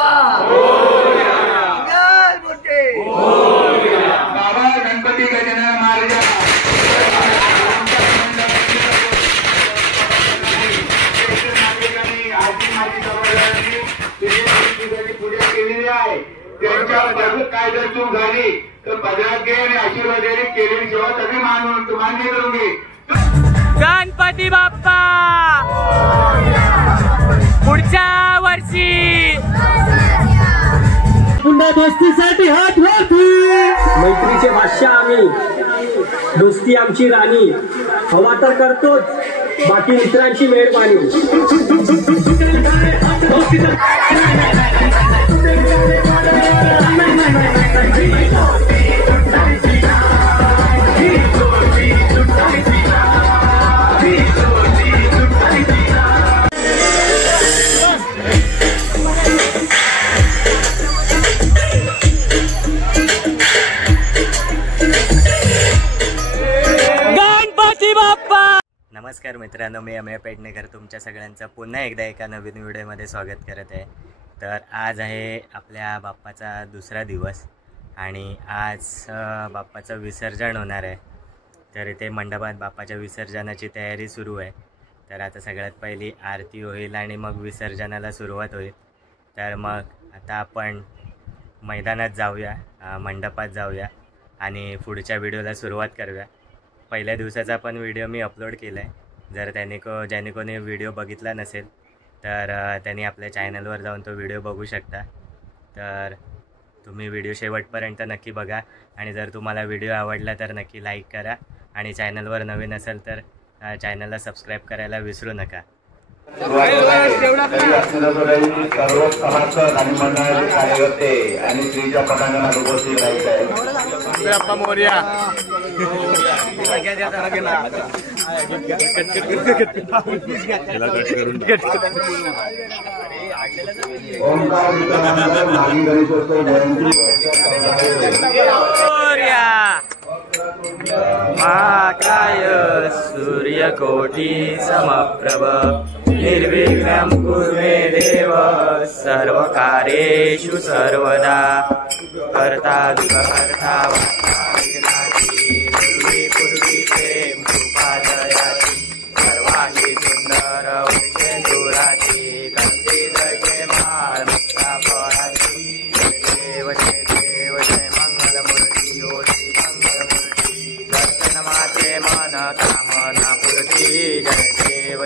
बाप्पा बाबा गणपती गजानन महाराज पूजा केलेली आहे। त्यांच्या काय जर चूक झाली तर पदरात घे आणि आशीर्वाद केलेली सेवा सगळी मान्य करून घे। गणपती बाप्पा पुढच्या वर्षी पुन्हा दोस्तीसाठी हात वरती। मैत्रीचे भाष्य आम्ही, दोस्ती आमची राणी, हवा तर करतोच, बाकी मित्रांची मेहरबानी। नमस्कार मित्रांनो, मी अमेय पेडणेकर तुमच्या सगळ्यांचं पुन्हा एकदा एका नवीन व्हिडिओमध्ये स्वागत करत आहे। तर आज आहे आपल्या बाप्पाचा दुसरा दिवस आणि आज बाप्पाचं विसर्जन होणार आहे। तर इथे मंडपात बाप्पाच्या विसर्जनाची तयारी सुरू आहे। तर आता सगळ्यात पहिली आरती होईल आणि मग विसर्जनाला सुरुवात होईल। तर मग आता आपण मैदानात जाऊया, मंडपात जाऊया आणि पुढच्या व्हिडिओला सुरुवात करूया। पहिल्या दिवसाचा पण व्हिडिओ मी अपलोड केला आहे। जर ज्याने कोणी व्हिडिओ बघितला नसेल तर त्यांनी आपल्या चॅनलवर जाऊन तो व्हिडिओ बघू शकता। तर तुम्ही व्हिडिओ शेवटपर्यंत नक्की बघा आणि जर तुम्हाला व्हिडिओ आवडला तर नक्की लाईक करा आणि चॅनलवर नवीन असेल तर चॅनलला सबस्क्राईब करायला विसरू नका। सर्व सभासद आणि मंडळाचे कार्यकर्ते आणि श्रीच्या पटांगणात उपस्थित राहायचे ओंकार नागी गणेशोत्सव जयंती महाकाय सूर्यकोटी समप्रभ निर्विघ्नं कुरु मे देव सर्वकार्येषु सर्वदा कर्ता दुःखहर्ता पूर्वीते कृपादयाची सर्वांगी सुंदर उर्जेंदुराची कंदी जगे माता पराची देव जय मंगलमूर्ती ओटी मंगलमूर्ती दर्शन मात्रे मन कामना पूर्ती जय देव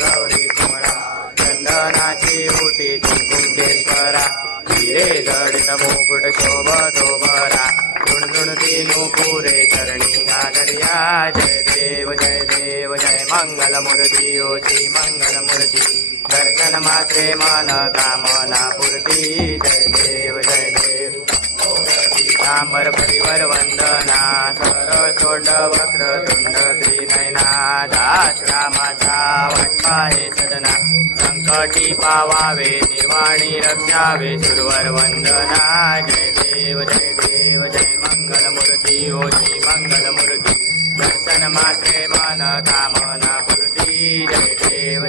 गौरी कुमळा चंदनाची ओटी कुंकुमेश्वरा हिरे जडित मुकुट शोभतो बरा झुणझुणती नुपुरे चरणी आदर्या जय देव जय मंगलमूर्ती ओटी मंगलमूर्ती दर्शन मात्रे मन कामना पूर्ती जय देव सांबर परिवर वंदना सरळ सोंड वक्र तुंड त्रिनयना दास रामाचा वाटपा हे सदना संकटी पावावे निर्वाणी रक्षावे सुरवर वंदना जय देव जय मंगलमूर्ती ओटी मंगलमूर्ती दर्शन मात्रे मन कामना पूर्ती जय देव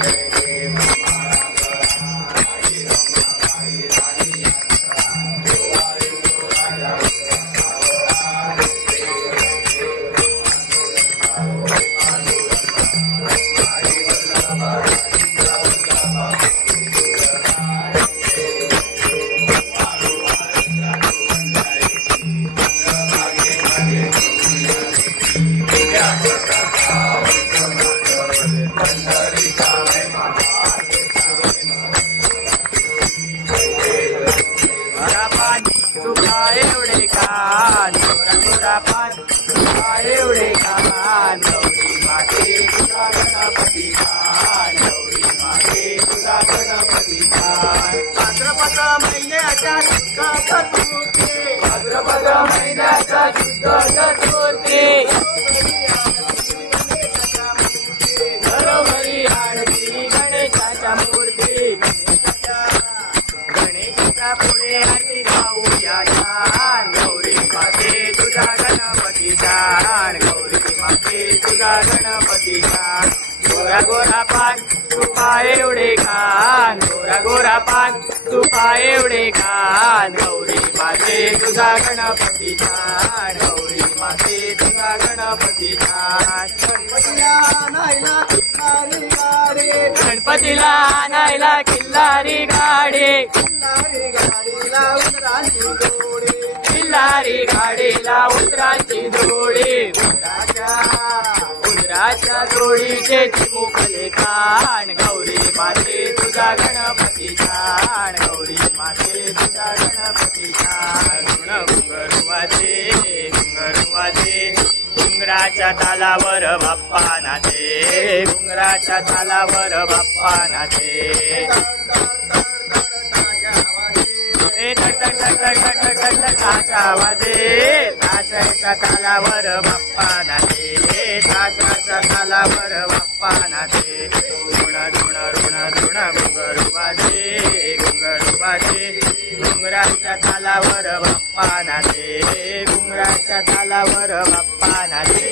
गोरा गोरा पान तुपा एवढे कान, गोरा गोरा पान तुपा एवढे कान, गौरी माते तुझा गणपती छान, गौरी माते तुझा गणपती छान, गणपतीला आणायला किल्लारी गाडी, किल्लारी गाडीला उतरांची जोडी, उंदराच्या जोडीचे चिमुकले कान, गौरी माते तुझा गणपती छान, गौरी माते तुझा गणपती छान, घुंगर वाजे घुंगर वाजे, घुंगराच्या तालावर बाप्पा नाचे, घुंगराच्या तालावर बाप्पा नाचे, ताशा वाजे, ताशाच्या तालावर बाप्पा नाचे, ताशाच्या तालावर बाप्पा नाचे, ऋण ऋण ऋण ऋण घुंगर वाजे घुंगर वाजे, घुंगराच्या तालावर बाप्पा नाचे, घुंगराच्या तालावर बाप्पा नाचे,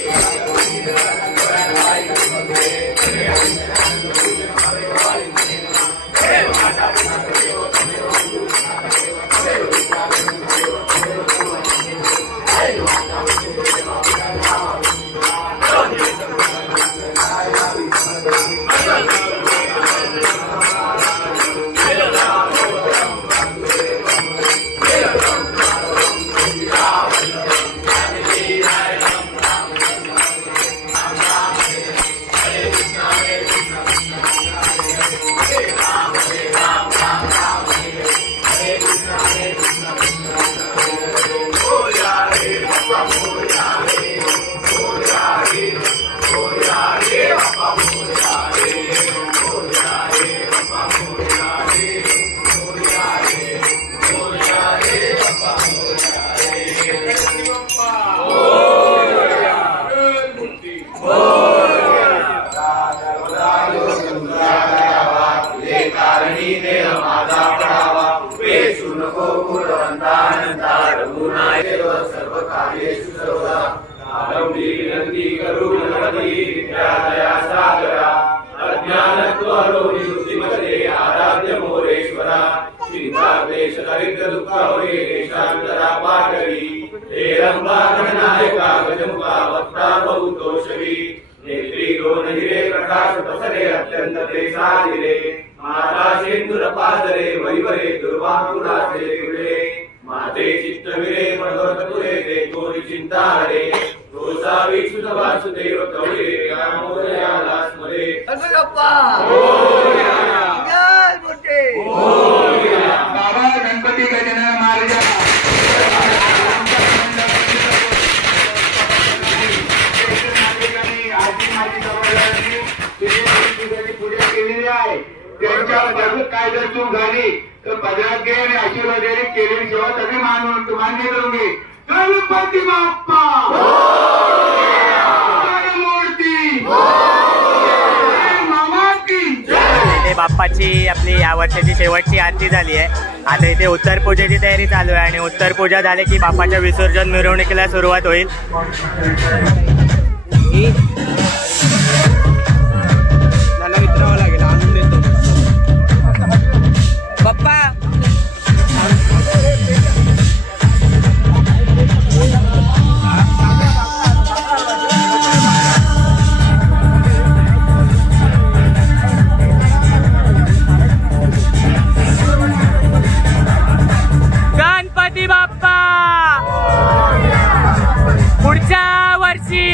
माते चित्तविरे मनोरथपुरे ते कोरी चिंता हरे, गोसावी सुत वासुदेव कवळे रामोदयाला स्मरे, बाबा गणपती गजानन महाराज पूजा केलेली आहे, त्यांच्या काय जर चूक झाली तर पदरात घे आणि आशीर्वाद द्यायला केलेली सेवा सगळी मान्य करून घे. गणपती बाप्पा मूर्ती इथे बाप्पाची आपली या वर्षाची शेवटची आरती झाली आहे. आता इथे उत्तर पूजेची तयारी चालू आहे आणि उत्तर पूजा झाली की बाप्पाच्या विसर्जन मिरवणुकीला सुरुवात होईल. विचारावं लागेल आणून देतो बाप्पा. गणपती बाप्पा पुढच्या वर्षी.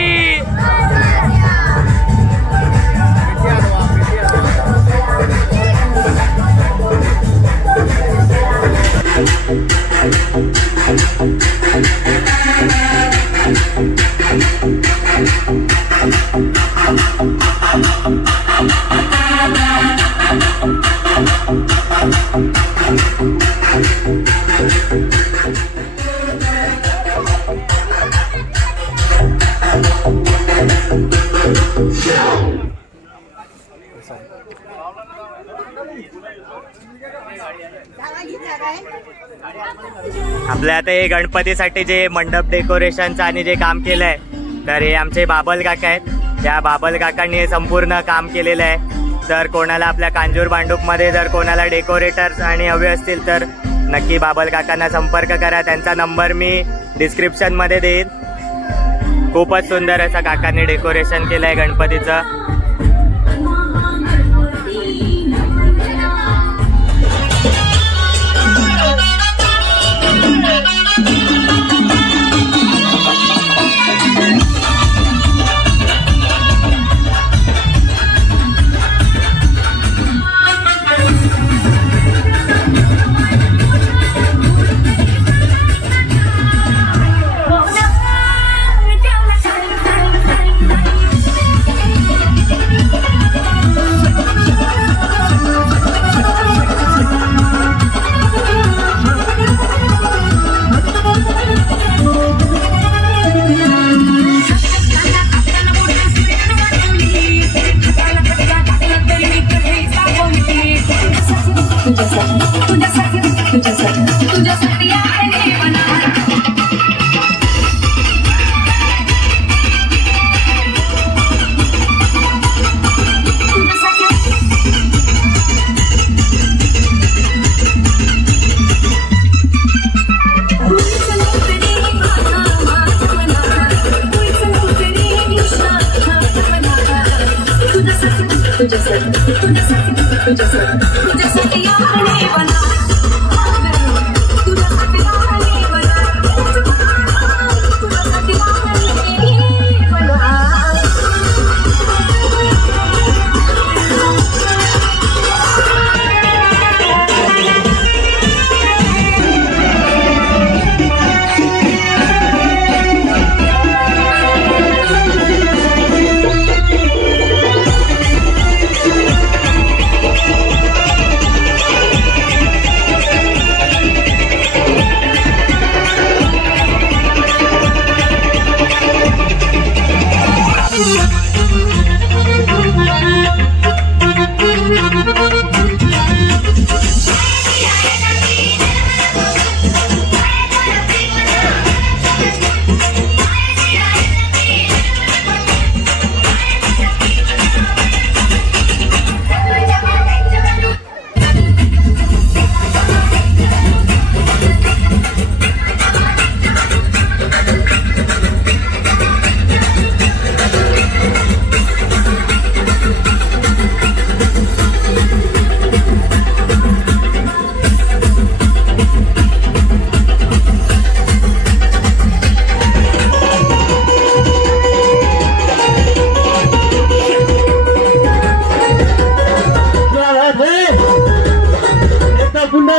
आपल्या आता हे गणपतीसाठी जे मंडप डेकोरेशनचं आणि जे काम केलंय तर हे आमचे बाबल काका आहेत. त्या बाबल काकांनी हे संपूर्ण काम केलेलं आहे. तर कोणाला आपल्या कांजूर भांडूपमध्ये जर कोणाला डेकोरेटर्स आणि हवे असतील तर नक्की बाबल काकांना संपर्क करा. त्यांचा नंबर मी डिस्क्रिप्शनमध्ये देईन. खूपच सुंदर असं काकांनी डेकोरेशन केलं आहे गणपतीचं.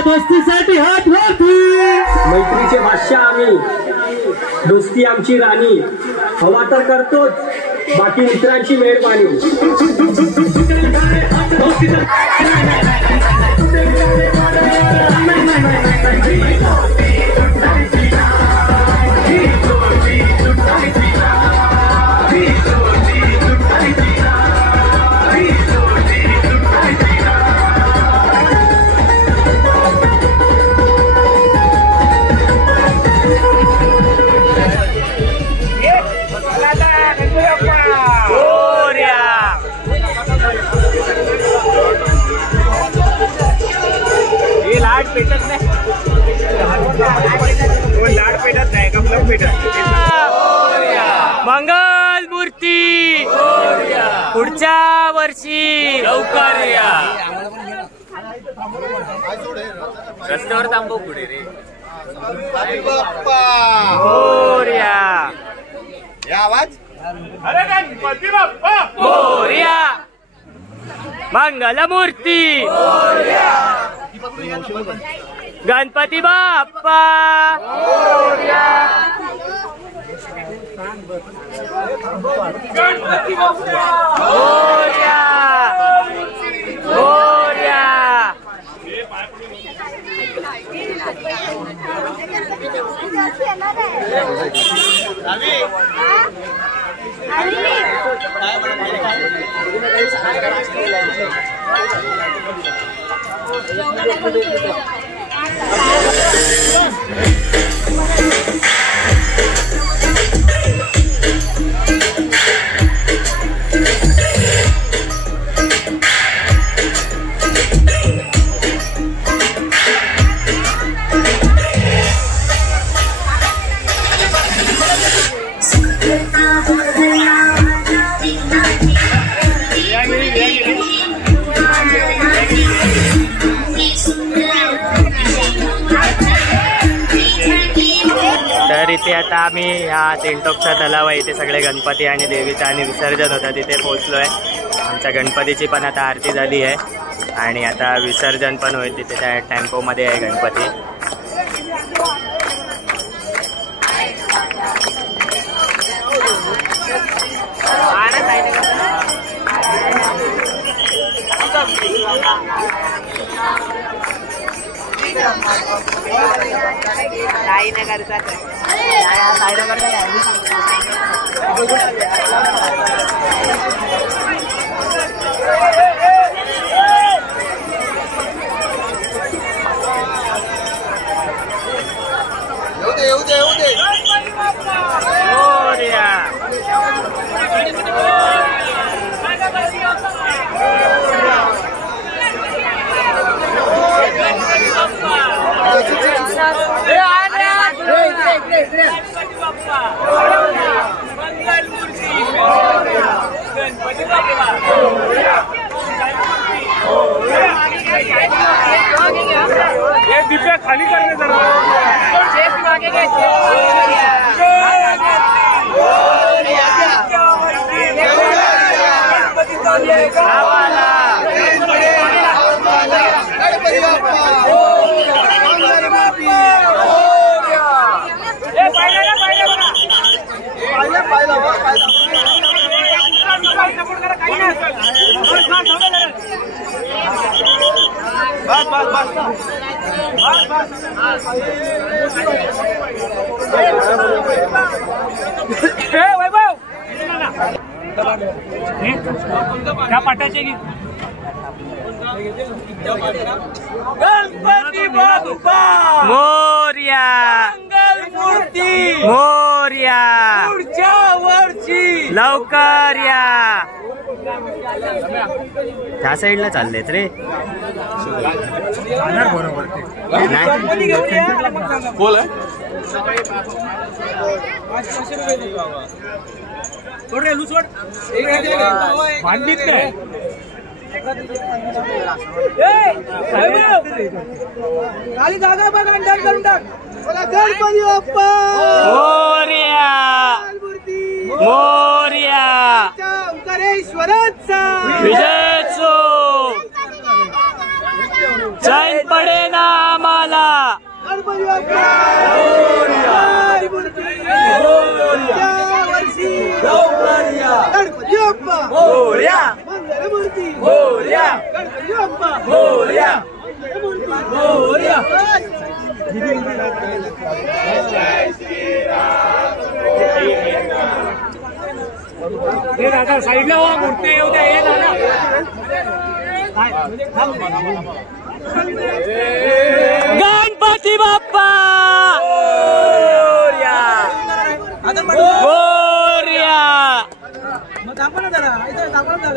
दोस्तीसाठी हात वरती. मैत्रीचे बादशाह आम्ही, दोस्ती आमची राणी. हवा तर करतोच, बाकी मित्रांची मेहरबानी. मंगल मूर्ती पुढच्या वर्षी लवकर या. रस्त्यावर थांबव पुढे रे. आवाज मंगल मूर्ती गणपती बाप्पा. गणपती बाप्पा मोरया मोरया. आता आम्ही ह्या तीनटोकचा तलाव आहे, इथे सगळे गणपती आणि देवीचं आणि विसर्जन होतं तिथे पोहोचलो आहे. आमच्या गणपतीची पण आता आरती झाली आहे आणि आता विसर्जन पण होईल तिथे. त्या टेम्पोमध्ये आहे गणपती. खाली करणे जरा क्या पाठायचे की गणपती बाप्पा मोरया, मंगलमूर्ती मोरया, पुढच्या वर्षी लवकर या. त्या साईडला चाललेत रे. बोल सोड रे, लू सोड. भांडीत काय खाली जागा बघ आणि डान करून टाक. गणपती बाप्पा मोरया, मोरया, ओंकारेश्वराचा विजयचो चैन पडे ना आम्हाला. गणपती बाप्पा गणपती बाप्पा मोरया, मंगलमूर्ती मोरया, गणपती बाप्पा मोरया, मोरया. हे दादा साईडला वा, मूर्ती येऊ द्या. हे दादा गणपती बाप्पा मोरया, मोरया. मग दाखवा ना जरा, इथे दाखवा ना.